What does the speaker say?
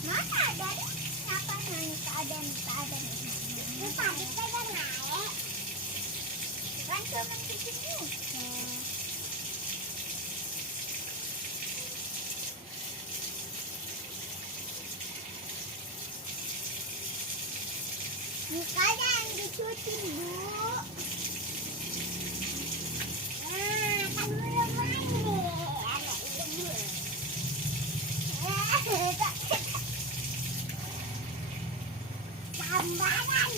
Mana ada nih? Kenapa nanya keadaan ini tadi kan naik. Kan cuma segini. Mukanya yang dicuci, Bu. Kan belum mandi anak ibu. Tambahan.